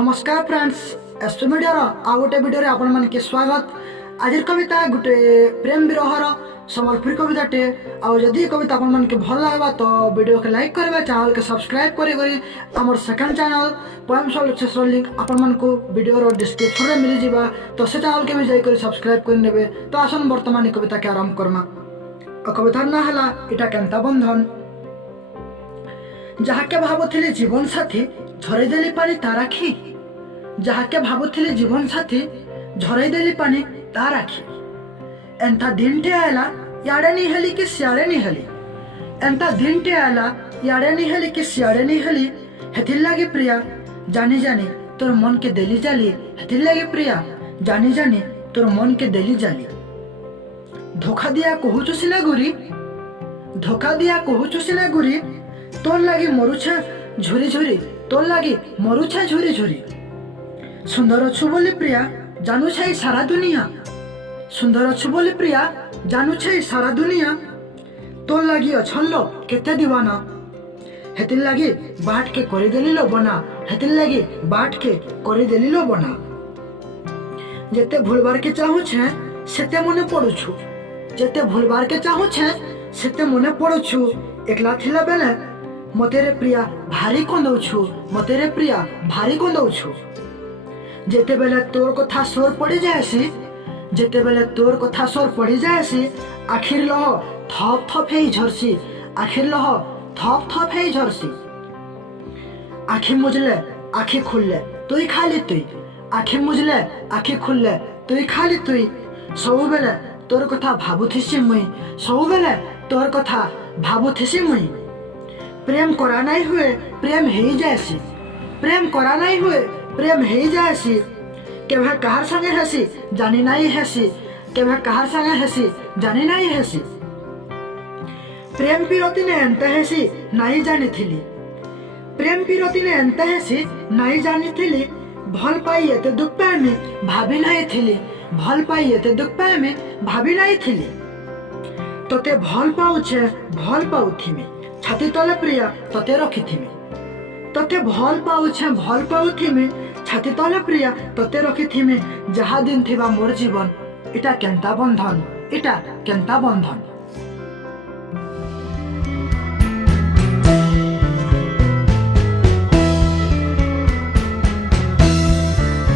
नमस्कार friends, SP media आ गोटे video आपण मन के स्वागत। आज कविता गोटे प्रेम विरहर संबलपुरी कविताटे। आदि कविता आपण मन के भल लगा तो वीडियो के लाइक करबे, चैनल के सब्सक्राइब करी आमर second channel poem solution link आपण मन को वीडियो रो डिस्क्रिप्शन रे मिल जिबा, तो से चैनल के भी जाई करी सब्सक्राइब कर नेबे। तो आसन वर्तमान कविता के आरंभ करमा। कवितार ना हला इटा केंता बंधन। जहाके भाबुथिले जीवन साथी झरई देली पानी तार आखि, जहाके भाबुथिले जीवन साथी झरई देली पानी तार आखि। एंता दिनटे आयला याडे नी हेली कि सियाड़े नी हेली, एंता दिनटे आयला याडे नी हेली कि सियाड़े नी हेली। हेथिर लागे प्रिया जानी जानी तोर मन के देली जाली, हेथिर लागे प्रिया जानी जानी तोर मन के देली जाली। धोखा दिया कहूचु सिना गुरी, धोखा दिया कहूचु सिना गुरी, तोर लागी मरुछा झुरी झुरी, तोर लागी मरुछा झुरी झुरी। सुंदर अच्छु बोली प्रिया जानू छाई सारा दुनिया, सुंदर अच्छु बोली प्रिया जानू छाई सारा दुनिया। तोर लागी अछल्लो केते दीवाना, हेतिर लागी बाट के करी देली लो बना, हेतिर लागी बाट के करी देली लो बना। जेते भूलबार के चाहू छे सेते मने पड़ुछु, जेते भूलबार के चाहू छे सेते मने पड़ुछु। एकला थिला बेले मते रे प्रिया भारी कंदौछु, मते रे प्रिया भारी कंदौछु। जेते बेले तोर कथा सोर पड़ी जायसी, जेते बेले तोर कथा सोर पड़ी जायसी। आखिर लह थप थप हेई झरसी, आखिर लह थप थप हेई झरसी। आखि मुजले आखि खुलले तुई खाली तुई, आखि मुजले आखि खुलले तुई खाली तुई। सब बेले तोर कथा भाबुथिसी मुई, सब बेले तोर कथा भाबुथिसी मुई। प्रेम करा नहीं हुए प्रेम हेई जायसी, प्रेम करा नहीं हुए प्रेम हेई जायसी। केभे कहार संगे हेसी जानी नहीं हेसी, केभे कहार संगे हेसी जानी नहीं हेसी। प्रेम पिरती ने एंता हेसी नहीं जानी थिली, प्रेम पिरती ने एंता हेसी नहीं जानी थिली। भल पाई एते दुख पाएमी भाभी नहीं थिली, भल पाई एते दुख पाएमी भाभी नहीं थिली। तोते भल पाउछे भल पाउथिमी, छाती तले प्रिया तते रखिथिमी। तते भल पाउछे भल पाउथिमी, छाती तले प्रिया तते रखिथिमी। जहा दिन थिबा मोर जीवन इटा केंता बंधन, इटा केंता बंधन।